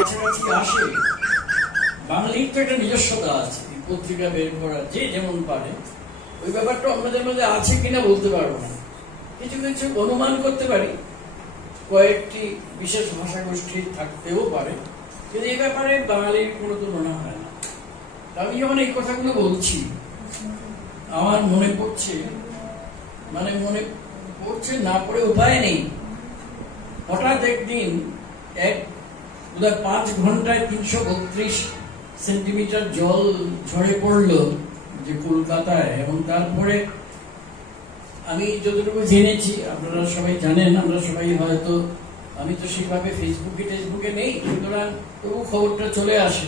কাছাকাছি আসে, বাঙালির তো একটা নিজস্বতা আছে, পত্রিকা বের করা যে যেমন পারে, ওই ব্যাপারটা অন্যদের মধ্যে আছে কিনা বলতে পারবো না। কিছু কিছু অনুমান করতে পারি, কয়েকটি বিশেষ ভাষা গোষ্ঠী থাকতেও পারে, কিন্তু এই ব্যাপারে বাঙালির কোনো তুলনা হয় না। আমি যখন এই কথাগুলো বলছি, আমার মনে পড়ছে না পড়ে উপায় নেই। হঠাৎ একদিন বোধহয় 5 ঘন্টায় 332 সেন্টিমিটার জল ঝরে পড়লো যে কলকাতায়, এবং তারপরে আমি যতটুকু জেনেছি, আপনারা সবাই জানেন, আমরা সবাই হয়তো, আমি তো সেভাবে ফেসবুকে নেই, সুতরাং তবু খবরটা চলে আসে,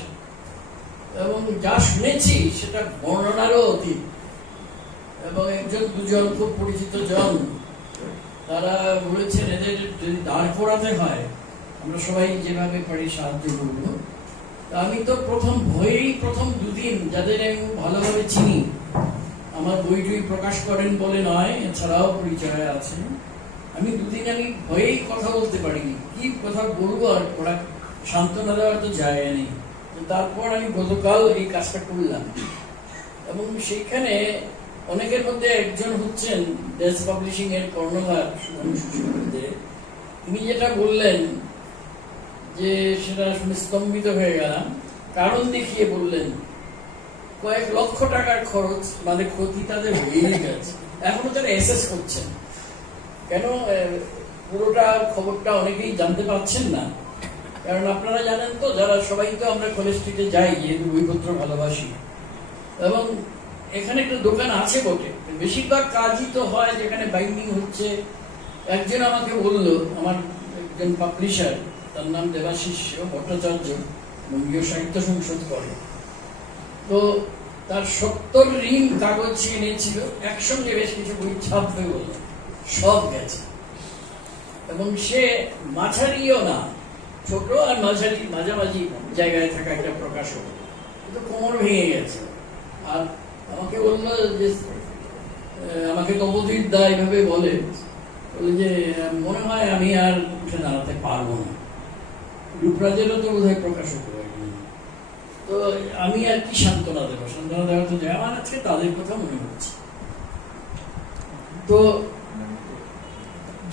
এবং যা শুনেছি সেটা বর্ণনারও অতীত। এবং একজন দুজন খুব পরিচিত জন, তারা বলেছেন এদের যদি দাঁড় করাতে হয় আমরা সবাই যেভাবে পারি সাহায্য করবো। আমি তো প্রথম 2 দিন, যাদের আমি ভালোভাবে চিনি, আমার বইটুই প্রকাশ করেন বলে নয়, এছাড়াও পরিচয় আছে, আমি 2 দিন আমি ভয়েই কথা বলতে পারিনি, কি কথা বলবো, আর ওরা সান্ত্বনা দেওয়ার তো জায়গা নেই। তারপর আমি গতকাল এই কাজটা করলাম, এবং সেইখানে অনেকের মধ্যে একজন হচ্ছেন দেশ পাবলিশিং এর কর্ণধার সুধাংশু। তিনি যেটা বললেন যে সেটা শুনে স্তম্ভিত হয়ে গেলাম। কারণ দেখিয়ে বললেন কয়েক লক্ষ টাকার খরচ, মানে ক্ষতি তাদের হয়েই গেছে, এখনো তারা এসএস করছেন। কেন পুরোটা খবরটা অনেকেই জানতে পারছেন না, কারণ আপনারা জানেন তো, যারা সবাই তো আমরা কলেজ স্ট্রিটে যাই, যেহেতু বইপত্র ভালোবাসি, এবং এখানে একটা দোকান আছে বটে, বেশিরভাগ কাজই তো হয় যেখানে বাইন্ডিং হচ্ছে। একজন আমাকে বললো, আমার একজন পাবলিশার, তার নাম দেবাশিস ভট্টাচার্য, বঙ্গীয় সাহিত্য সংসদ করে, তো তার 70 রিম কাগজ এনেছিল, একসঙ্গে বেশ কিছু বই ছাপবে বলে, সব গেছে। এবং সে মাঝারিও না, ছোট আর মাঝামাঝি জায়গায় থাকা একটা প্রকাশক, কিন্তু কোমর ভেঙে গেছে। আর আমাকে বললো যে, আমাকে তপোধীর দা এইভাবে বলে যে মনে হয় আমি আর উঠে দাঁড়াতে পারবো না। রূপরাজেরও তো বোধহয় প্রকাশক হয়ে গেল, তো আমি আর কি সান্ত্বনা দেবো, সান্ত্বনা দেওয়ার তো যায় আমার আজকে তাদের কথা মনে হচ্ছে। তো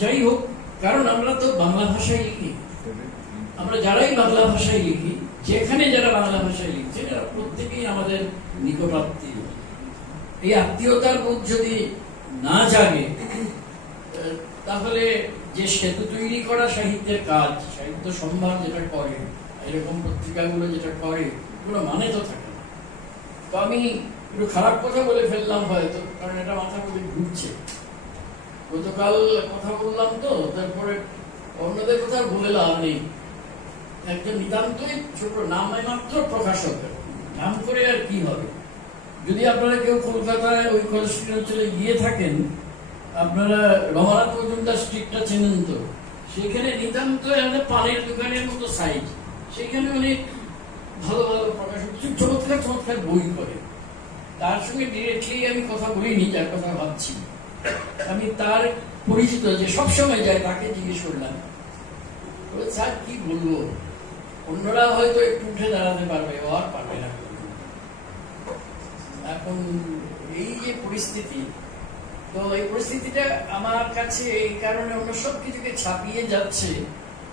যাই হোক, কারণ আমরা তো বাংলা ভাষায় লিখি, আমরা যারাই বাংলা ভাষায় লিখি, যেখানে যারা বাংলা ভাষায় লিখছে, এরা প্রত্যেকেই আমাদের নিকটাত্মীয়। এই আত্মীয়তার বোধ যদি না জাগে, তাহলে যে সেতু তৈরি করা সাহিত্যের কাজ, সাহিত্য সম্ভার যেটা করে, এরকম পত্রিকাগুলো যেটা করে, এগুলো মানে তো থাকে না। তো আমি একটু খারাপ কথা বলে ফেললাম হয়তো, কারণ এটা মাথার মধ্যে ঘুরছে। গতকাল কথা বললাম তো, তারপরে অন্যদের কথা বলে লাভ নেই। একজন নিতান্তই ছোট নাম মাত্র প্রকাশক, নাম করে আর কি হবে। যদি আপনারা কেউ কলকাতায় ওই কলেজ স্ট্রিট অঞ্চলে গিয়ে থাকেন, আপনারা রমানাথ মজুমদার স্ট্রিটটা চেনেন তো, সেখানে নিতান্ত আমাদের পানের দোকানের মতো সাইজ, সেখানে অনেক ভালো ভালো প্রকাশক কিছু চমৎকার বই করে। তার সঙ্গে ডিরেক্টলি আমি কথা বলিনি, যার কথা ভাবছি, আমি তার পরিচিত যে সবসময় যায়, তাকে জিজ্ঞেস করলাম, স্যার কি বলবো, অন্যরা হয়তো একটু উঠে দাঁড়াতে পারবে, ও আর পারবে না। এখন এই যে পরিস্থিতি, তো এই পরিস্থিতিটা আমার কাছে এই কারণে অন্য সব কিছুকে ছাপিয়ে যাচ্ছে,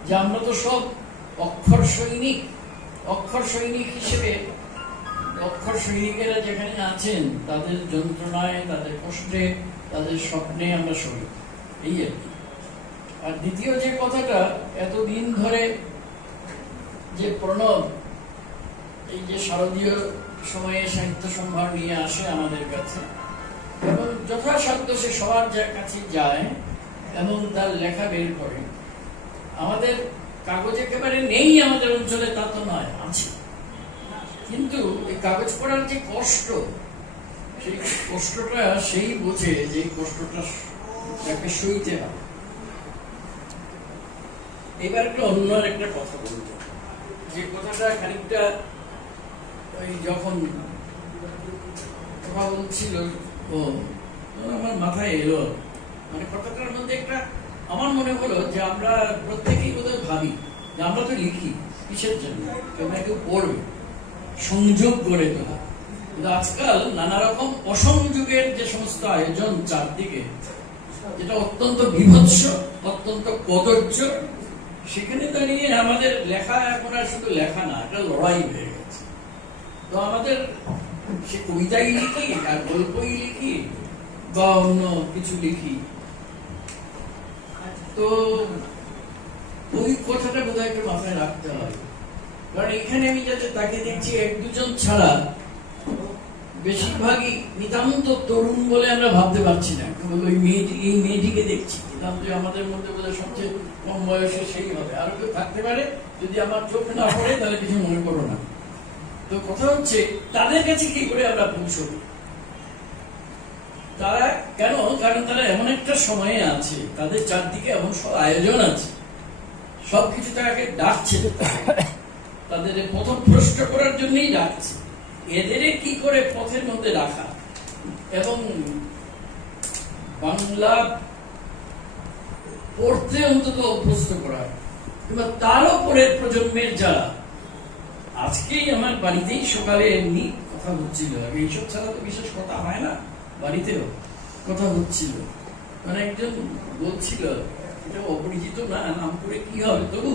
যে আমরা তো সব অক্ষর সৈনিক হিসেবে, অক্ষর সৈনিকেরা যেখানে আছেন, তাদের যন্ত্রণায়, তাদের কষ্টে, তাদের স্বপ্নে আমরা শরীর, এই আর কি। আর দ্বিতীয় যে কথাটা, এতদিন ধরে যে প্রণব এই যে শারদীয় সময়ে সাহিত্য সম্ভার নিয়ে আসে আমাদের কাছে, এবং যথাসাধ্য সে সবার কাছে যায় এবং তার লেখা বের করে। আমাদের কাগজ একেবারে নেই আমাদের অঞ্চলে, তা তো নয়, আছে, কিন্তু এই কাগজ পড়ার যে কষ্ট, সেই কষ্টটা সেই বোঝে, যে কষ্টটা তাকে সইতে হবে। এবার একটু অন্য একটা কথা বলবো, যে কথাটা খানিকটা ওই যখন কথা বলছিল, আমার মাথায় এলো, মানে কথাটার মধ্যে একটা আমার মনে হলো যে আমরা প্রত্যেকেই বোধহয় ভাবি যে আমরা তো লিখি, কিসের জন্য? কেউ না কেউ পড়বে, সংযোগ গড়ে তোলা। কিন্তু আজকাল নানা রকম অসংযোগের যে সমস্ত আয়োজন চারদিকে, যেটা অত্যন্ত বিভৎস, অত্যন্ত কদর্য, সেখানে দাঁড়িয়ে আমাদের লেখা এখন আর শুধু লেখা না, একটা লড়াই হয়ে গেছে। তো আমাদের সে কবিতাই লিখি আর গল্পই লিখি বা অন্য কিছু লিখি, তো ওই কথাটা বোধহয় একটু মাথায় রাখতে হয়। কারণ এখানে আমি যাতে তাকে দেখছি এক দুজন ছাড়া বেশিরভাগই নিতান্ত তরুণ বলে আমরা ভাবতে পারছি না। ওই মেয়েটি, এই মেয়েটিকে দেখছি নিতান্ত আমাদের মধ্যে বোধহয় সবচেয়ে কম বয়সে সেই হবে, আরো কেউ থাকতে পারে, যদি আমার চোখ না পড়ে তাহলে কিছু মনে করো না। তো কথা হচ্ছে তাদের কাছে কি করে আমরা পৌঁছব? তারা কেন? কারণ তারা এমন একটা সময়ে আছে, তাদের চারদিকে এমন সব আয়োজন আছে, সবকিছু তাকে ডাকছে, তাদের প্রথম ভ্রষ্ট করার জন্যই ডাকছে। এদের কি করে পথের মধ্যে রাখা এবং বাংলা পড়তে অন্তত অভ্যস্ত করা, কিংবা তারও পরের প্রজন্মের যারা, আজকেই আমার বাড়িতেই সকালে এমনি কথা হচ্ছিল, এইসব ছাড়া তো বিশেষ কথা হয় না, বাড়িতেও কথা হচ্ছিল, মানে একজন বলছিল, এটা অপরিচিত না, নাম করে কি হবে, তবু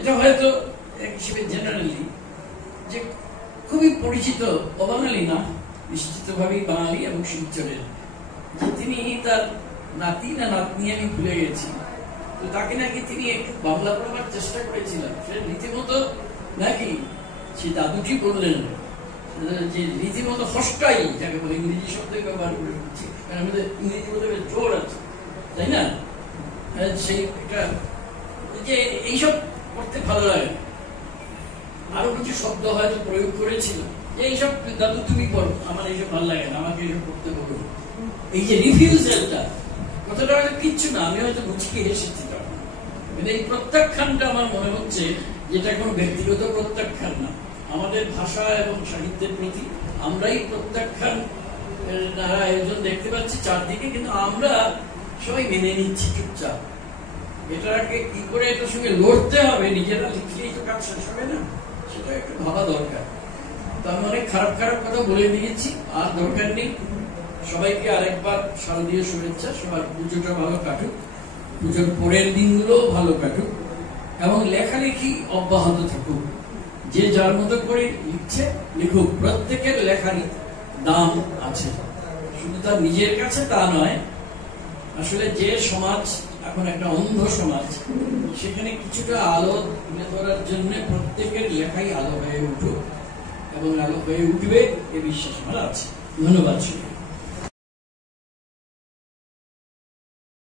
এটা হয়তো এক হিসেবে জেনারেলি যে খুবই পরিচিত, অবাঙালি না, নিশ্চিতভাবেই বাঙালি এবং শিলচরের, যে তিনি তার নাতি না নাতনি আমি ভুলে গেছি, তো তাকে নাকি তিনি একটু বাংলা পড়াবার চেষ্টা করেছিলেন, সে রীতিমতো নাকি সে দাদুজি বললেন যে রীতিমতো হস্টাই, যাকে বলে ইংরেজি শব্দ ব্যবহার করে বলছি, কারণ আমাদের ইংরেজি বলতে জোর আছে, তাই না? সেই একটা যে এইসব করতে ভালো লাগে, আরো কিছু শব্দ হয়তো প্রয়োগ করেছিল, যে এইসব দাদু তুমি পড়ো, আমার এইসব ভালো লাগে না, আমাকে এইসব করতে বলো। এই যে রিফিউজালটা, কথাটা হয়তো কিচ্ছু না, আমি হয়তো মুচকি হেসেছি, কিন্তু এই প্রত্যাখ্যানটা আমার মনে হচ্ছে যেটা কোনো ব্যক্তিগত প্রত্যাখ্যান না, আমাদের ভাষা এবং সাহিত্যের প্রতি আমরাই প্রত্যাখ্যান আয়োজন দেখতে পাচ্ছি চারদিকে, কিন্তু আমরা সবাই মেনে নিচ্ছি চুপচাপ। এটাকে কি করে এটার সঙ্গে লড়তে হবে, নিজেরা লিখলেই তো কাজ শেষ হবে না, সেটা একটু ভাবা দরকার। তো আমি অনেক খারাপ খারাপ কথা বলে দিয়েছি, আর দরকার নেই। সবাইকে আরেকবার শারদীয় শুভেচ্ছা, সবার পুজোটা ভালো কাটুক, পুজোর পরের দিনগুলো ভালো কাটুক, এবং লেখালেখি অব্যাহত থাকুক। যে যার মতো করে লিখছে লিখুক, প্রত্যেকের লেখারই দাম আছে, শুধু তার নিজের কাছে তা নয়। আসলে যে সমাজ এখন একটা অন্ধ সমাজ, সেখানে কিছুটা আলো তুলে ধরার জন্য প্রত্যেকের লেখাই আলো হয়ে উঠুক এবং আলো হয়ে উঠবে, এ বিশ্বাস আমার আছে। ধন্যবাদ।